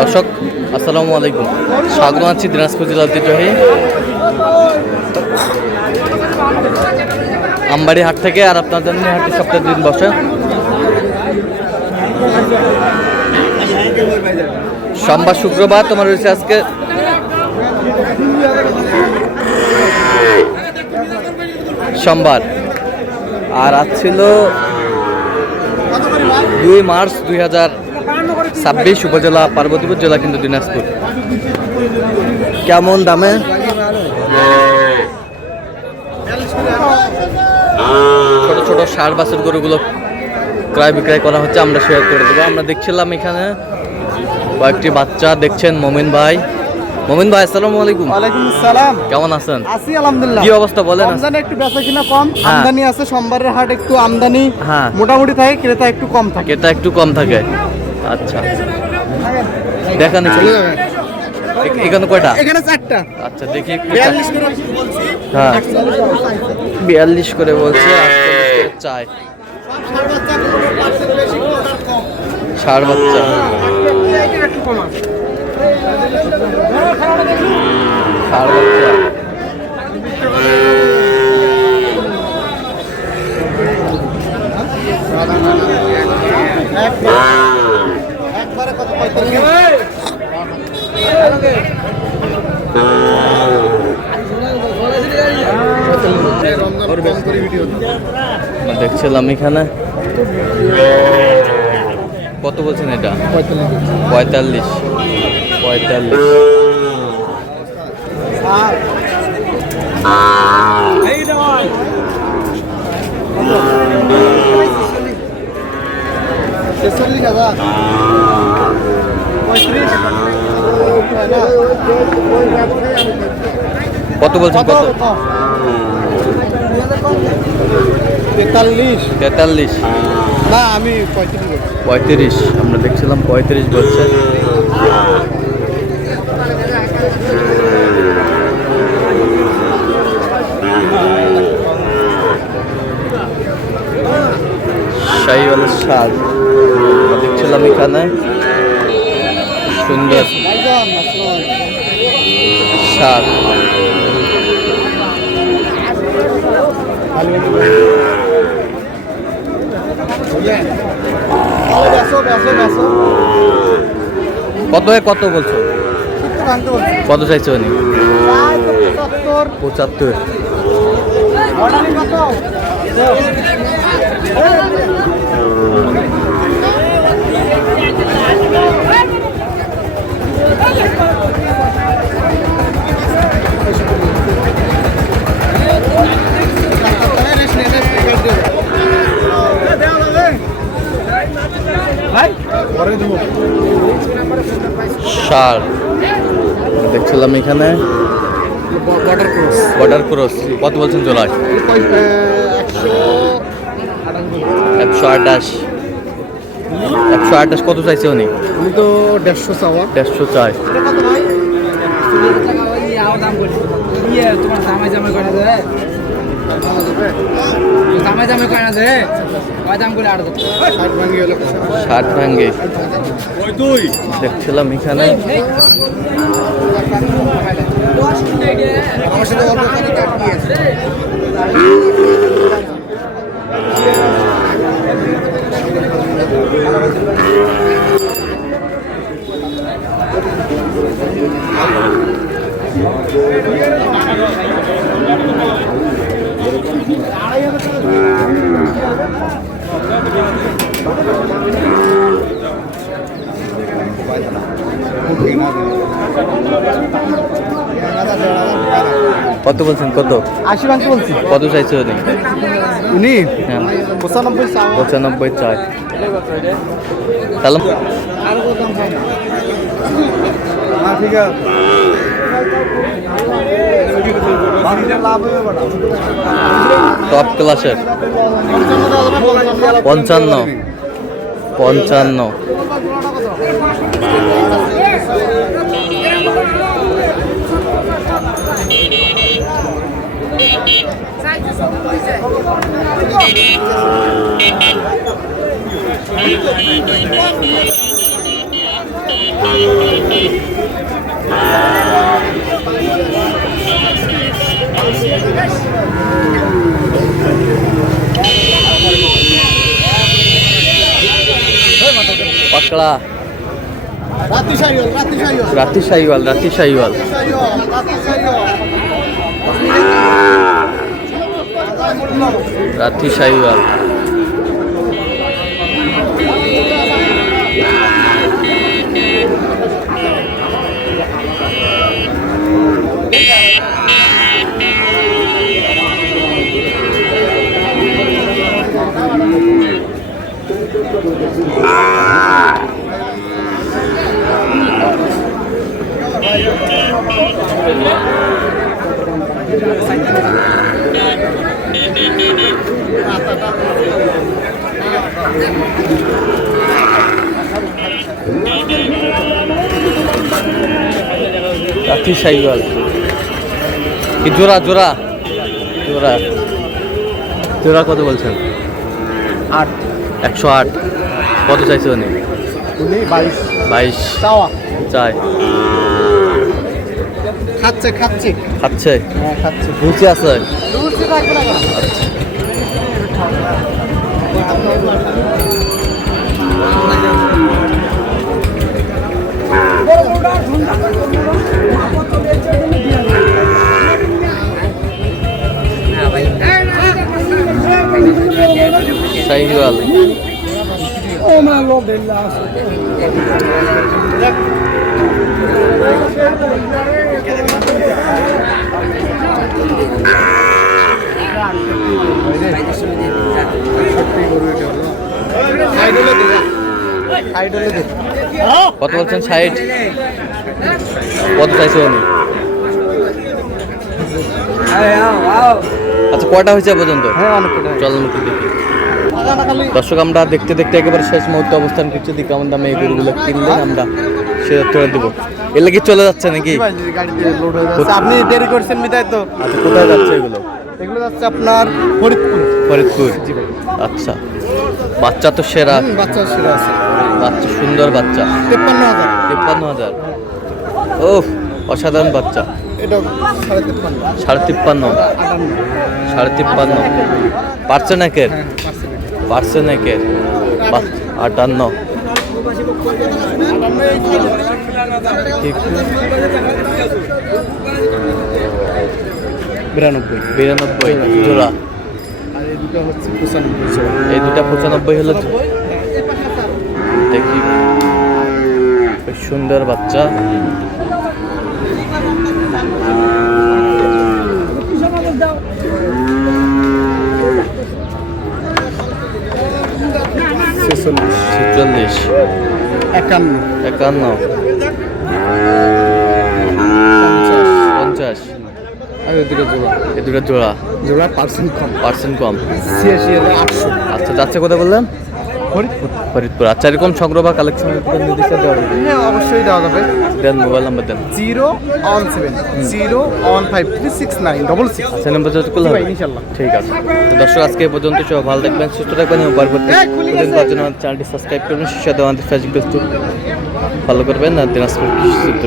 দর্শক আসসালামু আলাইকুম, স্বাগত আছি দিনাজপুর জেলার ঐতিহ্যবাহী আমবাড়ি হাট থেকে। আর আপনার জন্য হাটটি সপ্তাহে দিন বসে সোমবার শুক্রবার। তোমার রয়েছে আজকে সোমবার, আর আজ ছিল 2 মার্চ 2026, উপজেলা পার্বতীপুর, জেলা কিন্তু দিনাজপুর। কেমন দামে ছোট ছোট ষাঁড় বাছুর গরুগুলো ক্রয় বিক্রয় করা হচ্ছে আমরা শেয়ার করে দেবো। আমরা দেখছিলাম এখানে কয়েকটি বাচ্চা দেখছেন। মমিন ভাই আসসালামু আলাইকুম। ওয়ালাইকুম আসসালাম। কেমন আছেন? আছি আলহামদুলিল্লাহ। কি অবস্থা বলেন? রমজানে একটু বেচা কিনা কম, আমদানি আছে। সোমবারের হাট একটু আমদানি হ্যাঁ মোটামুটি থাকে, ক্রেতা একটু কম থাকে। এটা একটু কম থাকে। আচ্ছা, দেখান এখানে কয়টা? এখানে 4টা। আচ্ছা দেখি একটু। 42 করে বলছি। হ্যাঁ 42 করে বলছে, 48 করে চাই। ষাঁড় বাচ্চা একটু কম আছে। ষাঁড় বাচ্চা একবারে কত 45? দেখছিলাম এখানে কত বলছেন এটা? 45। কত বলছেন? কত? 43। না, আমি 35 আমরা দেখছিলাম, 35 বলছে। শাহিওয়ালের ষাঁড় দেখছিলাম এখানে, সুন্দর ষাঁড়। কত বলছো? কত চাইছো? 75। ষাঁড় দেখছিলাম এখানে, বর্ডার ক্রস। কত বলছেন জোড়ায়? 128। কত চাইছে উনি? আমি তো 150 চাওয়া। 150 চাই। ষাট ভাঙ্গে দেখছিলাম এখানে। কত বলছেন? কত? 80 ভাঙতে বলছি। কত চাইছে উনি? উনি হ্যাঁ 95 চাওয়া। 95 চাই। তাহলে ঠিক আছে। টপ ক্লাসের 55। পাকড়া রাতি শাইওয়াল, রাতি শাইওয়াল, রাতি শাহিওয়াল, রাতি শাহিওয়াল। রাতি শাইওয়াল। রাতি শাহিওয়াল। রাতি শাহিওয়াল কি জোড়া জোড়া জোড়া জোড়া কত বলছেন? 8 108। কত চাইছে উনি? 22 22 চাওয়া। চাই। খাচ্ছে খাচ্ছে। খাচ্ছে? হ্যাঁ খাচ্ছে। রুচি আছে? রুচি রাখবে না। আচ্ছা। শাহিওয়াল। কত বলছেন? 60। কত চাইছে উনি? আচ্ছা, কয়টা হয়েছে পর্যন্ত? হ্যাঁ অনেক কটা। চল মুখে দেখি। দর্শক, আমরা দেখতে দেখতে একেবারে শেষ মুহূর্তে অবস্থান করছি। দিকে কেমন দামে এই গরুগুলো কিনলে আমরা সে তুলে দেবো। এর লাগি চলে যাচ্ছে নাকি? গাড়িতে লোড হয়ে যাচ্ছে। আপনি দেরি করছেন মিতাই তো। আচ্ছা, কোথায় যাচ্ছে এগুলো? এগুলো যাচ্ছে আপনার ফরিদপুর। ফরিদপুর। জি ভাই। আচ্ছা, বাচ্চা তো সেরা। বাচ্চা সেরা আছে। বাচ্চা সুন্দর বাচ্চা। 53,000। 53,000। ও, অসাধারণ বাচ্চা। এটা 53,500। 53.5। 53.5 পার্সেন্ট একের। পার্সেন্ট একের 58। ঠিক। 92 জোড়া। আর এই দুটো হচ্ছে 95। এই দুটা 95 হলো। দেখি, বেশ সুন্দর বাচ্চা। ছেচল্লিশ। 46। 51। 51। 50। আর এই দুটো জোড়া। এই দুটো জোড়া। জোড়া পার্সেন্ট কম। পার্সেন্ট কম। 86,800। আচ্ছা, যাচ্ছে কোথায় বললেন? ফরিদপুর। ফরিদপুর। আচ্ছা, এরকম সংগ্রহ বা কালেকশন নির্দিষ্ট দেওয়া যাবে? হ্যাঁ অবশ্যই দেওয়া যাবে। দেন, মোবাইল নাম্বার দেন। 017 015369666। আচ্ছা, নাম্বার যত করলে জি ভাই, ইনশাল্লাহ। ঠিক আছে। তো দর্শক, আজকে এই পর্যন্ত সবাই ভালো থাকবেন, সুস্থ থাকবেন এবং পরবর্তী চ্যানেলটি সাবস্ক্রাইব করবেন। শিক্ষা দেওয়া ফেসবুক পেজ ফলো করবেন আর দিনাজপুর কৃষি চিত্র।